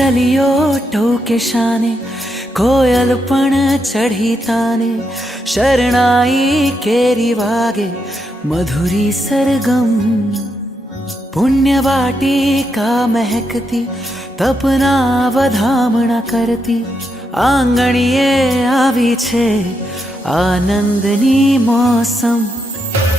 મોરલિયો ટોકે શાને, કોયલ પણ ચઢી તાને, શરણાઈ કેરી વાગે મધુરી સરગમ, પુણ્ય વાટિકા મહેકતી, તપના વધામણા કરતી, આંગણીએ આવી છે આનંદની મોસમ.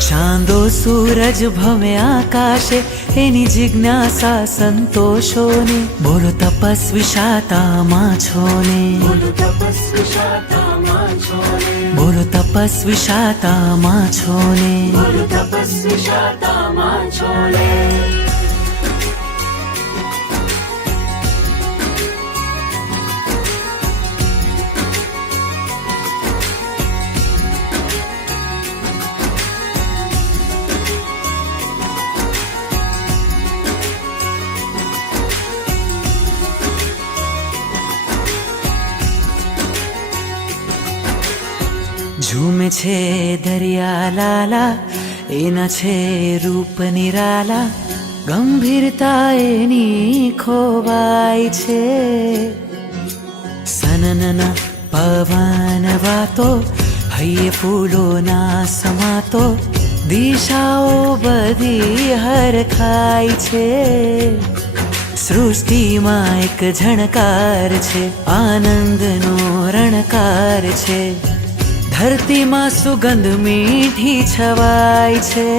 ચાંદો સૂરજ ભમે આકાશે, એની જિજ્ઞાસા સંતોષોને, બોલો તપસ્વી શાતામાં છોને, બોલો તપસ્વી શાતામાં છોને, બોલો તપસ્વી શાતામાં છોને, બોલો તપસ્વી શાતામાં છોને. ઝૂમે છે દરિયા લાલા, એના છે રૂપ નિરાલા, ગંભીરતા એની ખોવાય છે. સનનના પવન વાતો, હૈયે ફૂલોના સમાતો, દિશાઓ બધી હરખાય છે. સૃષ્ટિમાં એક ઝણકાર છે, આનંદનો રણકાર છે. ધરતીમાં સુગંધ મીઠી છવાય છે.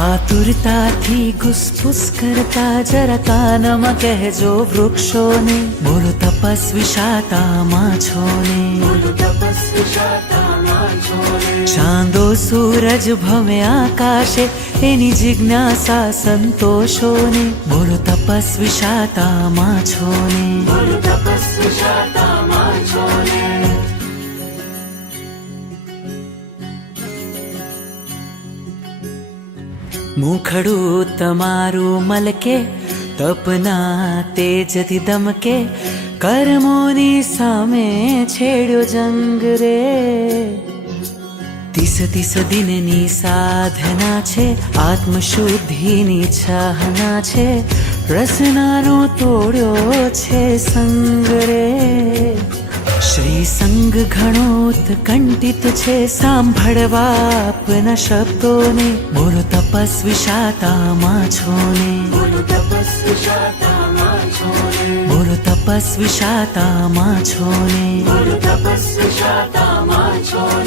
આતુરતાથી ઘુસપુસ કરતા જરા કાનમાં કહેજો વૃક્ષોને, બોલો તપસ્વી શાતામાં છોને, બોલો તપસ્વી શાતામાં છોને. ચાંદો સૂરજ ભમે આકાશે, એની જિજ્ઞાસા સંતોષોને, બોલો તપસ્વી શાતામાં છોને, બોલો તપસ્વી શાતામાં છોને. મુખડું તમારું મલકે, તપના તેજથી દમકે, કર્મોની સામે છેડ્યો જંગ રે. 30 દિનની સાધના છે, આત્મશુદ્ધિની ચાહના છે, રસનાનો તોડ્યો છે સંગ રે. શ્રી સંગ ઘણો ઉત્કંઠિત છે, સાંભળવા આપના શબ્દોને, બોલો તપસ્વી શાતામાં છોને, બોલો તપસ્વી શાતામાં છોને, બોલો તપસ્વી શાતામાં છોને, બોલો તપસ્વી શાતામાં છોને.